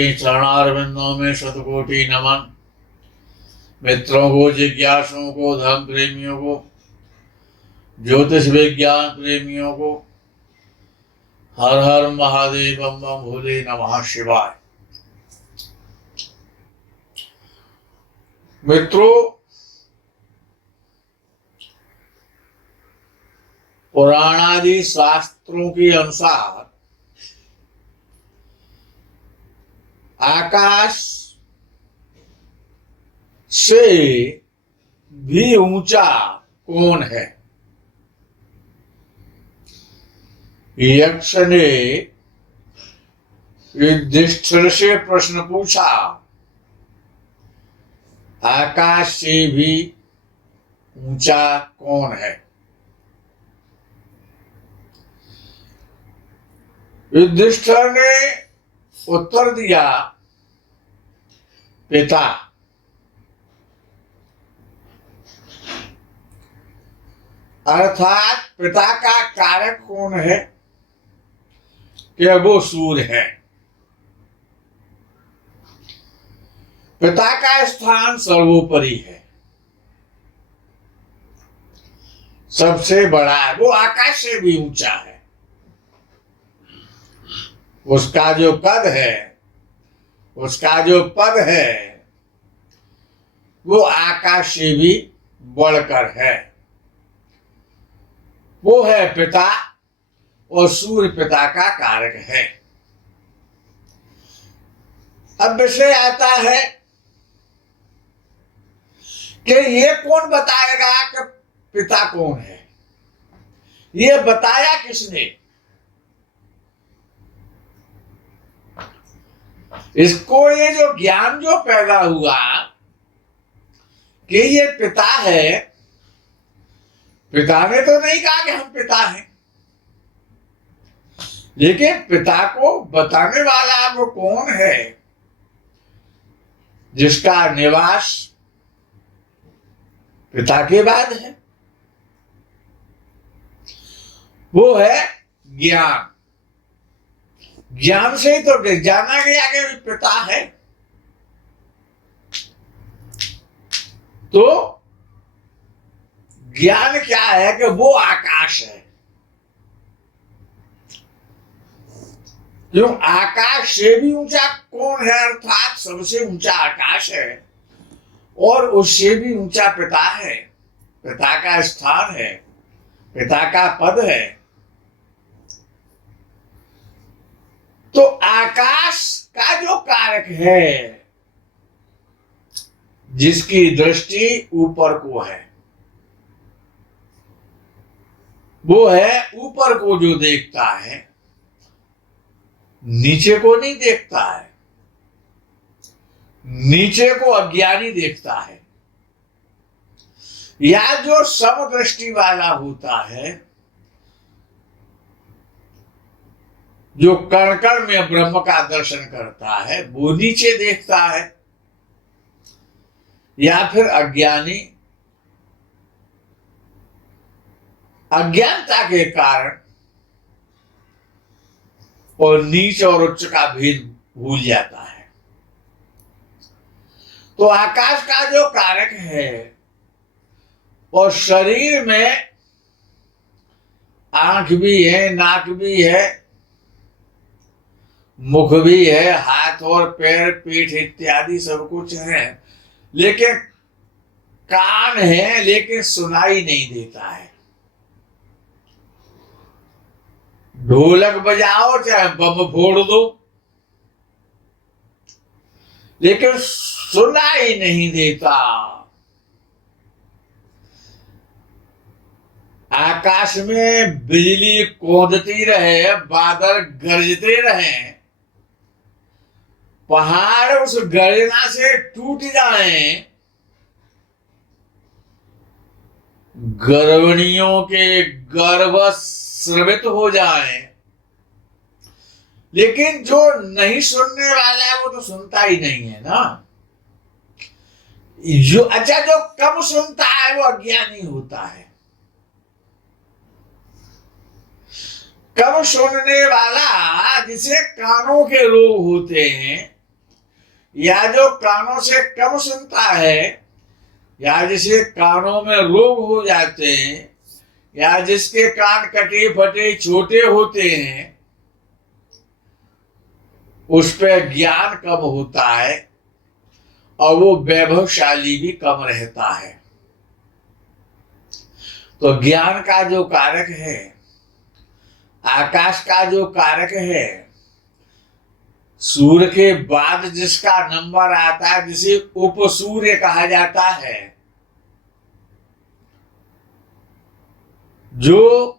उनके चरणारविंदों में शतकोटि नमन। मित्रों को, जिज्ञासुओं को, धर्म प्रेमियों को, ज्योतिष विज्ञान प्रेमियों को हर हर महादेव, बम बम भोले, नमः शिवाय। मित्रों, पुराणादि शास्त्रों के अनुसार आकाश से भी ऊंचा कौन है? यक्ष ने युधिष्ठिर से प्रश्न पूछा, आकाश से भी ऊंचा कौन है? युधिष्ठिर ने उत्तर दिया, पिता। अर्थात पिता का कारक कौन है? कि वो सूर्य है। पिता का स्थान सर्वोपरि है, सबसे बड़ा है, वो आकाश से भी ऊंचा है। उसका जो कद है, उसका जो पद है, वो आकाश से भी बढ़कर है। वो है पिता, और सूर्य पिता का कारक है। अब विषय आता है कि ये कौन बताएगा कि पिता कौन है? ये बताया किसने? इसको ये जो ज्ञान जो पैदा हुआ कि ये पिता है, पिता ने तो नहीं कहा कि हम पिता हैं, लेकिन पिता को बताने वाला वो कौन है? जिसका निवास पिता के बाद है, वो है ज्ञान। ज्ञान से ही तो जाना गया कि पिता है। तो ज्ञान क्या है? कि वो आकाश है। क्यों? आकाश से भी ऊंचा कौन है? अर्थात सबसे ऊंचा आकाश है, और उससे भी ऊंचा पिता है। पिता का स्थान है, पिता का पद है। तो आकाश का जो कारक है, जिसकी दृष्टि ऊपर को है, वो है ऊपर को जो देखता है, नीचे को नहीं देखता है। नीचे को अज्ञानी देखता है। या जो समदृष्टि वाला होता है, जो कण कण में ब्रह्म का दर्शन करता है, वो नीचे देखता है। या फिर अज्ञानी अज्ञानता के कारण और नीच और उच्च का भेद भूल जाता है। तो आकाश का जो कारक है, और शरीर में आंख भी है, नाक भी है, मुख भी है, हाथ और पैर, पीठ इत्यादि सब कुछ है, लेकिन कान है, लेकिन सुनाई नहीं देता है। ढोलक बजाओ चाहे बम फोड़ दो, लेकिन सुनाई नहीं देता। आकाश में बिजली कौंधती रहे, बादल गरजते रहे, पहाड़ उस गर्जना से टूट जाए, गर्भिणियों के गर्भ स्रवित हो जाए, लेकिन जो नहीं सुनने वाला है वो तो सुनता ही नहीं है ना। जो जो कम सुनता है वो अज्ञानी होता है। कम सुनने वाला, जिसे कानों के रोग होते हैं, या जो कानों से कम सुनता है, या जिसे कानों में रोग हो जाते हैं, या जिसके कान कटे फटे छोटे होते हैं, उस पर ज्ञान कम होता है और वो वैभवशाली भी कम रहता है। तो ज्ञान का जो कारक है, आकाश का जो कारक है, सूर्य के बाद जिसका नंबर आता है, जिसे उपसूर्य कहा जाता है, जो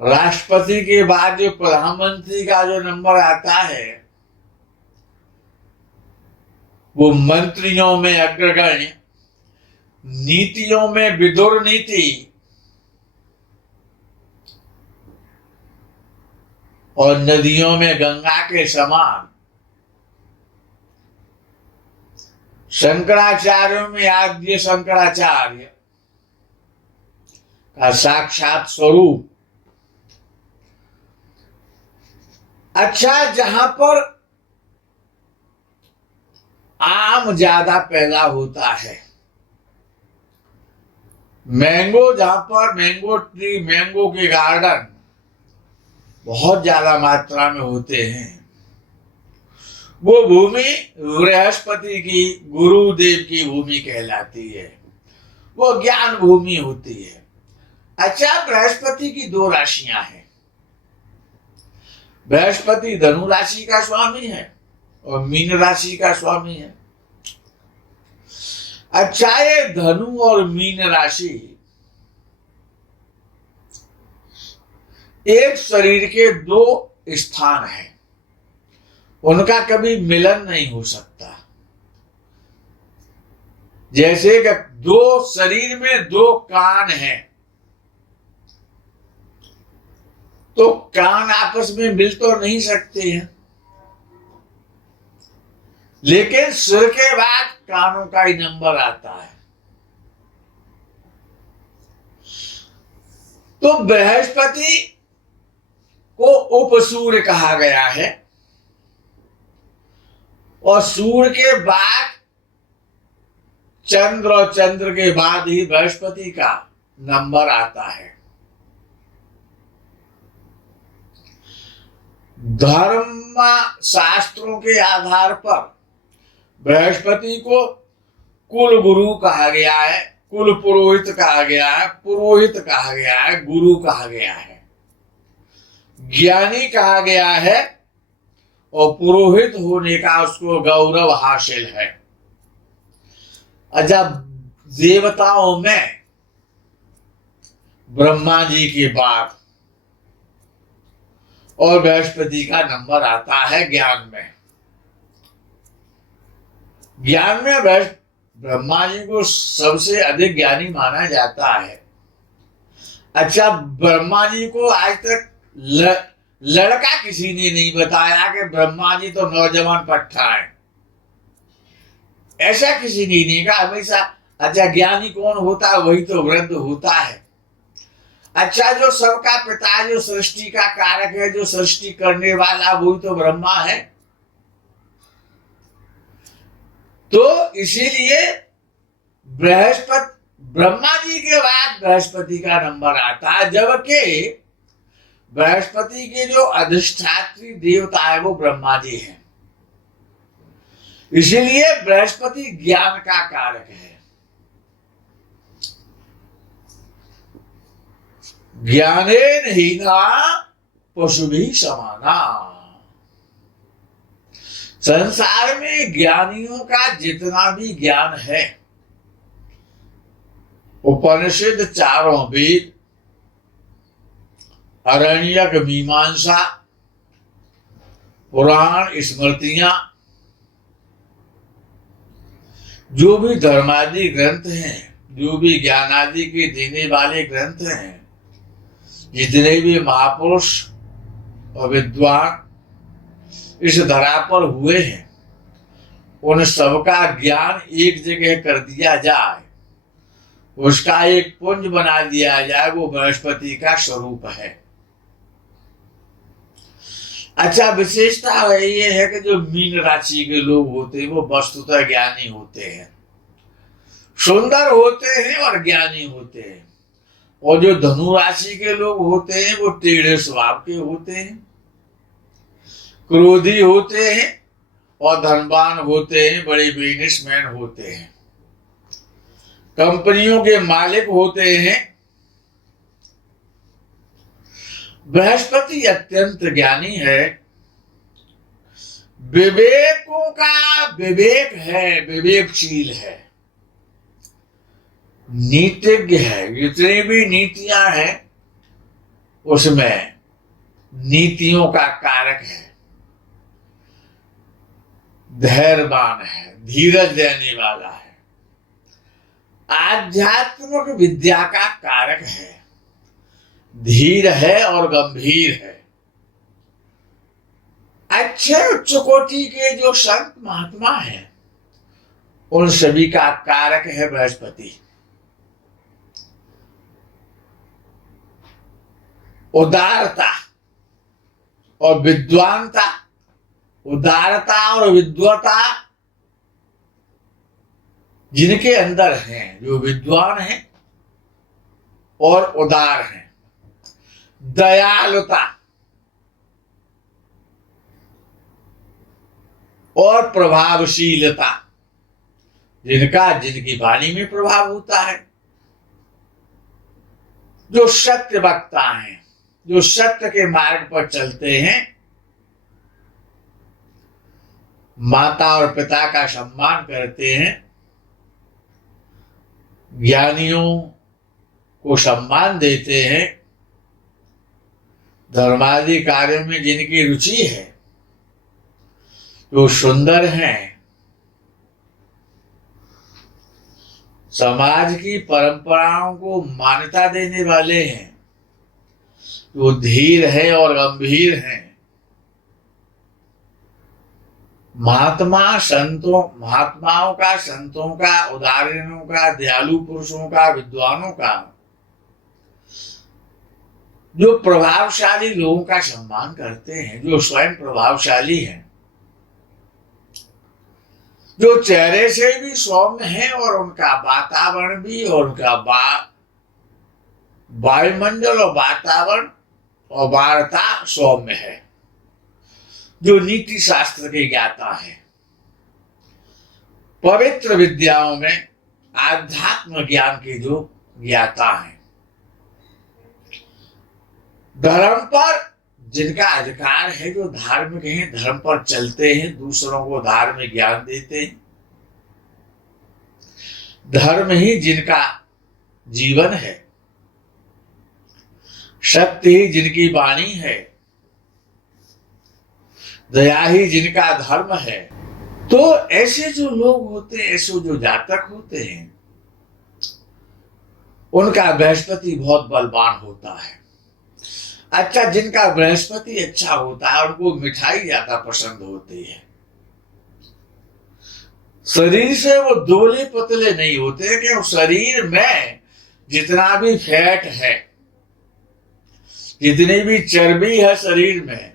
राष्ट्रपति के बाद जो प्रधानमंत्री का जो नंबर आता है, वो मंत्रियों में अग्रगण्य, नीतियों में विदुर नीति और नदियों में गंगा के समान, शंकराचार्यों में आद्य शंकराचार्य का साक्षात स्वरूप। अच्छा, जहां पर आम ज्यादा पैदा होता है, मैंगो, जहां पर मैंगो ट्री, मैंगो के गार्डन बहुत ज्यादा मात्रा में होते हैं, वो भूमि बृहस्पति की, गुरुदेव की भूमि कहलाती है। वो ज्ञान भूमि होती है। अच्छा, बृहस्पति की दो राशियां हैं। बृहस्पति धनु राशि का स्वामी है और मीन राशि का स्वामी है। अच्छा, ये धनु और मीन राशि एक शरीर के दो स्थान हैं, उनका कभी मिलन नहीं हो सकता। जैसे कि दो शरीर में दो कान हैं, तो कान आपस में मिल तो नहीं सकते हैं, लेकिन सिर के बाद कानों का ही नंबर आता है। तो बृहस्पति को उपसूर्य कहा गया है और सूर्य के बाद चंद्र और चंद्र के बाद ही बृहस्पति का नंबर आता है। धर्म शास्त्रों के आधार पर बृहस्पति को कुल गुरु कहा गया है, कुल पुरोहित कहा गया है, पुरोहित कहा गया है, गुरु कहा गया है, ज्ञानी कहा गया है और पुरोहित होने का उसको गौरव हासिल है। अच्छा, देवताओं में ब्रह्मा जी के बाद और बृहस्पति का नंबर आता है ज्ञान में। ज्ञान में ब्रह्मा जी को सबसे अधिक ज्ञानी माना जाता है। अच्छा, ब्रह्मा जी को आज तक लड़का किसी ने नहीं बताया कि ब्रह्मा जी तो नौजवान पट्टा है, ऐसा किसी ने नहीं कहा। हमेशा अच्छा, ज्ञानी कौन होता है? वही तो वृद्ध होता है। अच्छा, जो सबका पिता, जो सृष्टि का कारक है, जो सृष्टि करने वाला, वही तो ब्रह्मा है। तो इसीलिए ब्रह्मा जी के बाद बृहस्पति का नंबर आता है, जबकि बृहस्पति के जो अधिष्ठात्री देवता है वो ब्रह्मा जी हैं। इसीलिए बृहस्पति ज्ञान का कारक है। ज्ञानेन हीना पशुभिः समाना। संसार में ज्ञानियों का जितना भी ज्ञान है, उपनिषद, चारों वेद, अरण्यक, मीमांसा, पुराण, स्मृतियां, जो भी धर्मादि ग्रंथ हैं, जो भी ज्ञानादि के देने वाले ग्रंथ हैं, जितने भी महापुरुष और विद्वान इस धरा पर हुए हैं, उन सबका ज्ञान एक जगह कर दिया जाए, उसका एक पुंज बना दिया जाए, वो बृहस्पति का स्वरूप है। अच्छा, विशेषता ये है कि जो मीन राशि के लोग होते हैं वो वस्तुतः ज्ञानी होते हैं, सुंदर होते हैं और ज्ञानी होते हैं। और जो धनु राशि के लोग होते हैं वो टेढ़े स्वभाव के होते हैं, क्रोधी होते हैं और धनवान होते हैं, बड़े बिजनेसमैन होते हैं, कंपनियों के मालिक होते हैं। बृहस्पति अत्यंत ज्ञानी है, विवेकों का विवेक है, विवेकशील है, नीतिज्ञ है। जितनी भी नीतियां हैं उसमें नीतियों का कारक है, धैर्यवान है, धीरज देने वाला है, आध्यात्मिक विद्या का कारक है, धीर है और गंभीर है। अच्छे उच्च कोटि के जो संत महात्मा हैं उन सभी का कारक है बृहस्पति। उदारता और विद्वानता, उदारता और विद्वता जिनके अंदर हैं, जो विद्वान हैं और उदार हैं, दयालुता और प्रभावशीलता, जिनकी वाणी में प्रभाव होता है, जो सत्य वक्ता हैं, जो सत्य के मार्ग पर चलते हैं, माता और पिता का सम्मान करते हैं, ज्ञानियों को सम्मान देते हैं, धर्मादि कार्यों में जिनकी रुचि है, जो सुंदर हैं, समाज की परंपराओं को मान्यता देने वाले हैं, जो धीर है और गंभीर हैं, महात्माओं का, संतों का, उदाहरणों का, दयालु पुरुषों का, विद्वानों का, जो प्रभावशाली लोगों का सम्मान करते हैं, जो स्वयं प्रभावशाली हैं, जो चेहरे से भी सौम्य है और उनका वातावरण भी, और उनका वायुमंडल और वातावरण और वार्ता सौम्य है, जो नीति शास्त्र के ज्ञाता है, पवित्र विद्याओं में आध्यात्म ज्ञान के जो ज्ञाता हैं, धर्म पर जिनका अधिकार है, जो धार्मिक हैं, धर्म पर चलते हैं, दूसरों को धार्मिक ज्ञान देते हैं, धर्म ही जिनका जीवन है, सत्य ही जिनकी वाणी है, दया ही जिनका धर्म है। तो ऐसे जो लोग होते हैं, ऐसे जो जातक होते हैं, उनका बृहस्पति बहुत बलवान होता है। अच्छा, जिनका बृहस्पति अच्छा होता है उनको मिठाई ज्यादा पसंद होती है, शरीर से वो दुबले पतले नहीं होते, कि शरीर में जितना भी फैट है, जितनी भी चर्बी है शरीर में,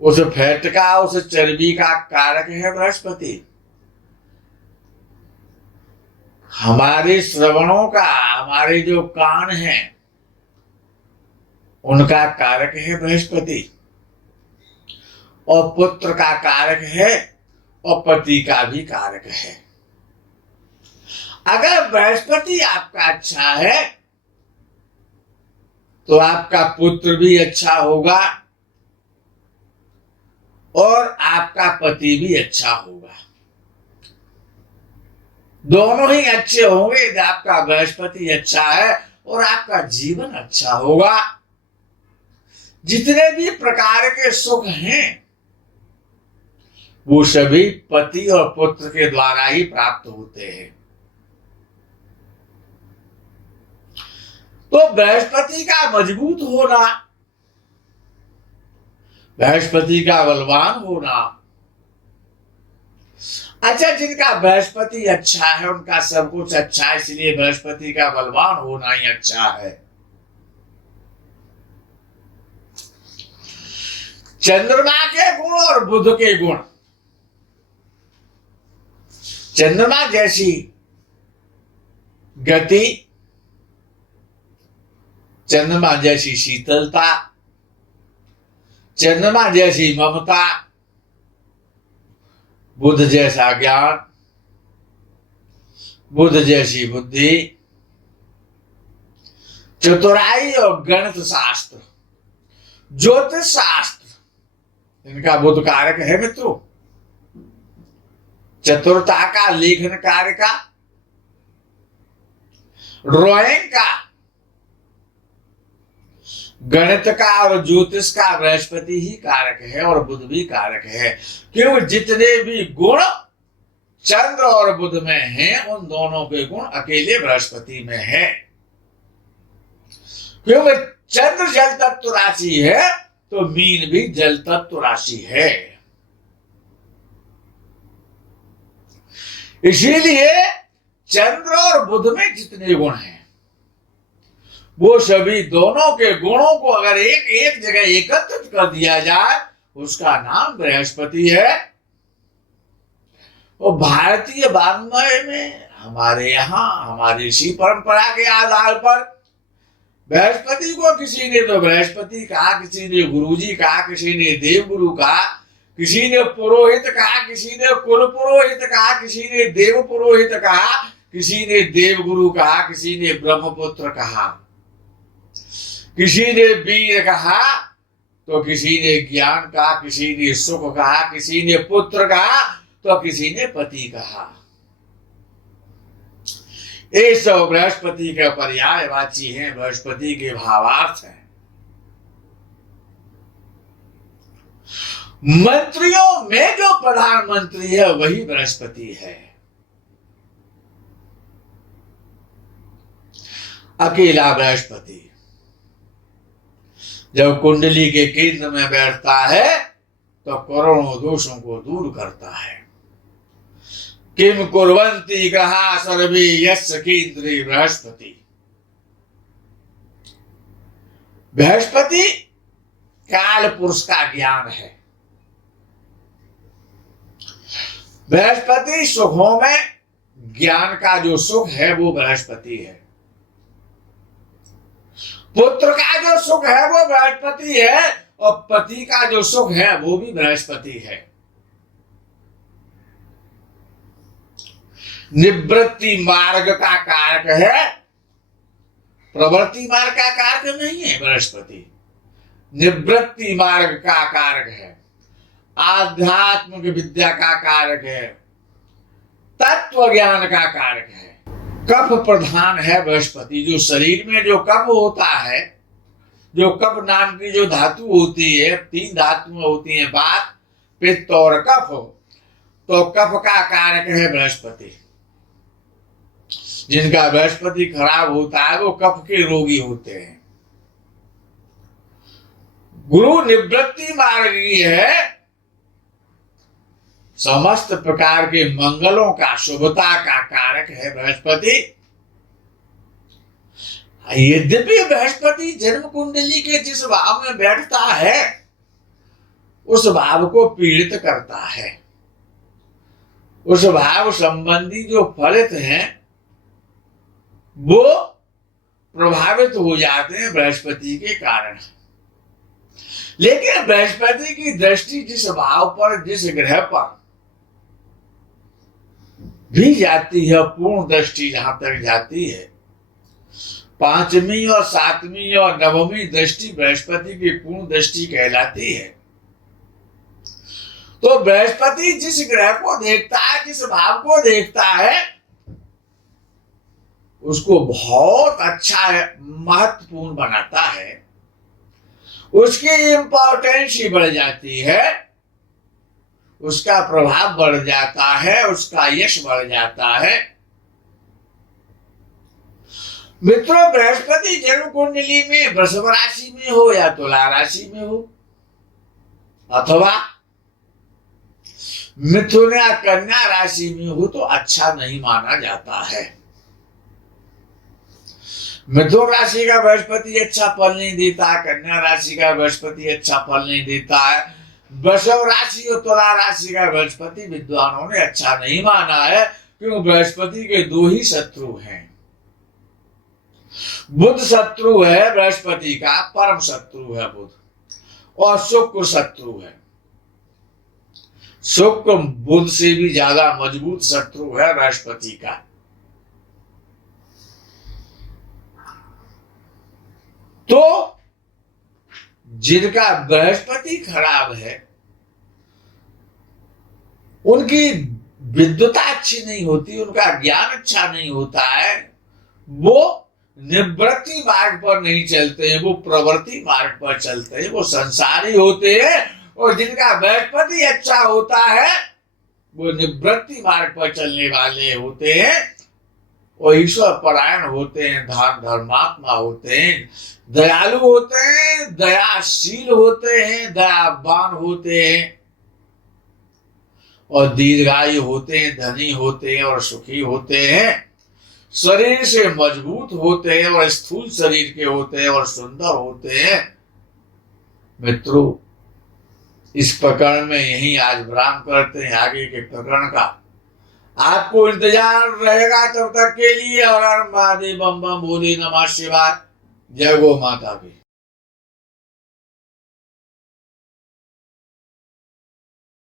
उस फैट का, उस चर्बी का कारक है बृहस्पति। हमारे श्रवणों का, हमारे जो कान हैं उनका कारक है बृहस्पति, और पुत्र का कारक है और पति का भी कारक है। अगर बृहस्पति आपका अच्छा है तो आपका पुत्र भी अच्छा होगा और आपका पति भी अच्छा होगा, दोनों ही अच्छे होंगे यदि आपका बृहस्पति अच्छा है, और आपका जीवन अच्छा होगा। जितने भी प्रकार के सुख हैं वो सभी पति और पुत्र के द्वारा ही प्राप्त होते हैं। तो बृहस्पति का मजबूत होना, बृहस्पति का बलवान होना, अच्छा, जिनका बृहस्पति अच्छा है उनका सब कुछ अच्छा है, इसलिए बृहस्पति का बलवान होना ही अच्छा है। चंद्रमा के गुण और बुध के गुण। चंद्रमा जैसी गति, चंद्रमा जैसी शीतलता, चंद्रमा जैसी ममता, बुध जैसा ज्ञान, बुध जैसी बुद्धि, चतुराई और गणित शास्त्र, ज्योतिष शास्त्र, इनका बुध कारक है मित्रों। चतुरता का, लेखन कार्य का, ड्राइंग का, गणित का और ज्योतिष का बृहस्पति ही कारक है और बुध भी कारक है। क्योंकि जितने भी गुण चंद्र और बुध में हैं, उन दोनों के गुण अकेले बृहस्पति में है। क्योंकि चंद्र जल तत्व राशि है तो मीन भी जल तत्व राशि है। इसीलिए चंद्र और बुध में जितने गुण हैं, वो सभी दोनों के गुणों को अगर एक एक जगह एकत्रित कर दिया जाए, उसका नाम बृहस्पति है। और भारतीय वाङ्मय में हमारे यहाँ हमारी ऋषि परंपरा के आधार पर बृहस्पति को किसी ने तो बृहस्पति कहा, किसी ने गुरुजी कहा, किसी ने देवगुरु कहा, किसी ने पुरोहित कहा, किसी ने कुल पुरोहित कहा, किसी ने देव पुरोहित कहा, किसी ने देवगुरु कहा, किसी ने ब्रह्मपुत्र कहा, किसी ने वीर कहा, तो किसी ने ज्ञान कहा, किसी ने सुख कहा, किसी ने पुत्र कहा, तो किसी ने पति कहा। ये सब बृहस्पति के पर्यायवाची हैं, बृहस्पति के भावार्थ हैं। मंत्रियों में जो प्रधानमंत्री है वही बृहस्पति है। अकेला बृहस्पति जब कुंडली के केंद्र में बैठता है तो करोड़ों दोषों को दूर करता है। किम कुर्वन्ति ग्रहा सर्वे यस्य केंद्रे बृहस्पति। बृहस्पति काल पुरुष का ज्ञान है। बृहस्पति सुखों में ज्ञान का जो सुख है वो बृहस्पति है। पुत्र का जो सुख है वो बृहस्पति है और पति का जो सुख है वो भी बृहस्पति है। निवृत्ति मार्ग का कारक है, प्रवृत्ति मार्ग का कारक नहीं है बृहस्पति। निवृत्ति मार्ग का कारक है, आध्यात्मिक विद्या का कारक है, तत्व ज्ञान का कारक है। कफ प्रधान है बृहस्पति। जो शरीर में जो कफ होता है, जो कफ नाम की जो धातु होती है, 3 धातुएं होती हैं, वात, पित्त और कफ, तो कफ का कारक है बृहस्पति। जिनका बृहस्पति खराब होता है वो कफ के रोगी होते हैं। गुरु निवृत्ति मार्गी है, समस्त प्रकार के मंगलों का, शुभता का कारक है बृहस्पति। यद्यपि बृहस्पति जन्म कुंडली के जिस भाव में बैठता है उस भाव को पीड़ित करता है। उस भाव संबंधी जो फलित हैं वो प्रभावित हो जाते हैं बृहस्पति के कारण। लेकिन बृहस्पति की दृष्टि जिस भाव पर, जिस ग्रह पर भी जाती है, पूर्ण दृष्टि जहां तक जाती है, 5वीं और 7वीं और 9वीं दृष्टि बृहस्पति की पूर्ण दृष्टि कहलाती है। तो बृहस्पति जिस ग्रह को देखता है, जिस भाव को देखता है, उसको बहुत अच्छा महत्वपूर्ण बनाता है। उसकी इंपॉर्टेंस ही बढ़ जाती है, उसका प्रभाव बढ़ जाता है, उसका यश बढ़ जाता है। मित्रों, बृहस्पति जन्म कुंडली में वृषभ राशि में हो या तुला राशि में हो, अथवा मिथुन या कन्या राशि में हो तो अच्छा नहीं माना जाता है। मिथुन राशि का बृहस्पति अच्छा फल नहीं देता है, कन्या राशि का बृहस्पति अच्छा फल नहीं देता है, वृषभ राशि और तुला राशि का बृहस्पति विद्वानों ने अच्छा नहीं माना है, क्योंकि बृहस्पति के दो ही शत्रु हैं। बुध शत्रु है बृहस्पति का, परम शत्रु है बुध, और शुक्र शत्रु है। शुक्र बुध से भी ज्यादा मजबूत शत्रु है बृहस्पति का। तो जिनका बृहस्पति खराब है, उनकी विद्वता अच्छी नहीं होती, उनका ज्ञान अच्छा नहीं होता है, वो निवृत्ति मार्ग पर नहीं चलते हैं, वो प्रवृत्ति मार्ग पर चलते हैं, वो संसारी होते हैं। और जिनका बृहस्पति अच्छा होता है वो निवृत्ति मार्ग पर चलने वाले होते हैं, और ईश्वर परायण होते हैं, धर्मात्मा होते हैं, दयालु होते हैं, दयाशील होते हैं, दयावान होते हैं, और दीर्घायु होते हैं, धनी होते हैं और सुखी होते हैं, शरीर से मजबूत होते हैं और स्थूल शरीर के होते हैं और सुंदर होते हैं। मित्रों, इस प्रकरण में यही आज विराम करते हैं। आगे के प्रकरण का आपको इंतजार रहेगा तब तक के लिए। और हर महादेव, बम बम भोले, नमः शिवाय। जय गो माता की।